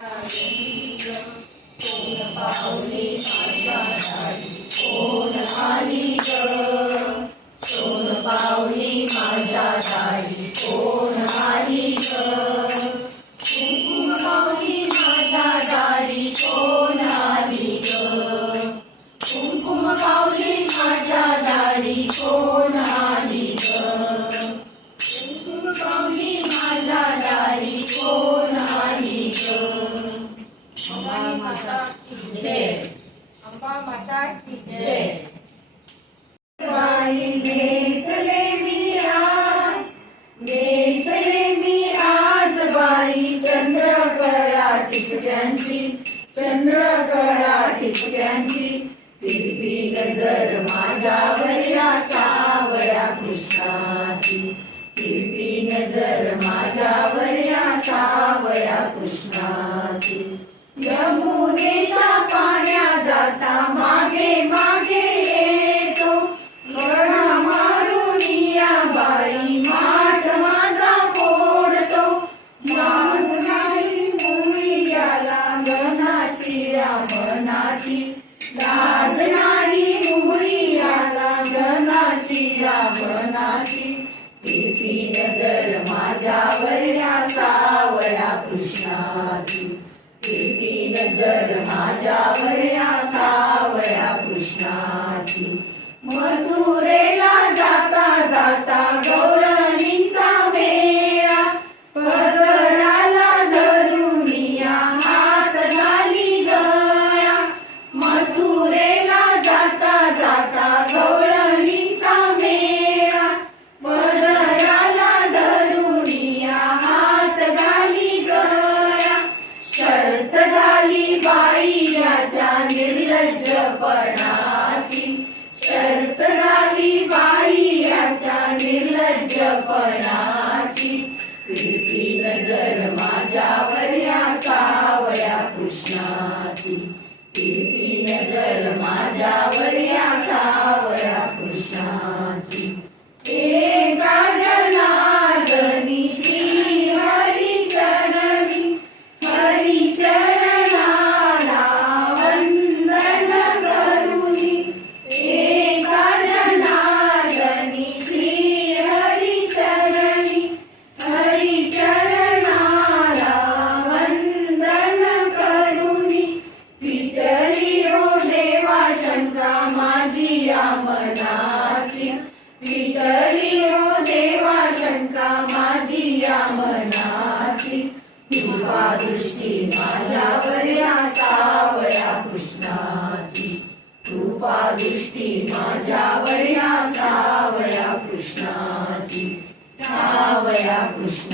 अंबानी माता की जय। अंबा माता की जय। बाई नेसले मी आज नेसले मी आज बाई चंद्रकळा टिपक्यांची चंद्रकळा टिपक्यांची तिरपी नजर माझ्यावर या सावळ्या मनाची रामनाची नजर माझ्यावर या सावळ्या कृष्णाची. टिपी नजर माझ्यावर या सावळ्या नजर मनाची. विटली हो देवा शंका माझी या मनाची. किंवा दृष्टी माझ्या बऱ्या सावळ्या कृष्णाची. कृपा दृष्टी माझ्या या सावळ्या कृष्णाची. सावळ्या कृष्ण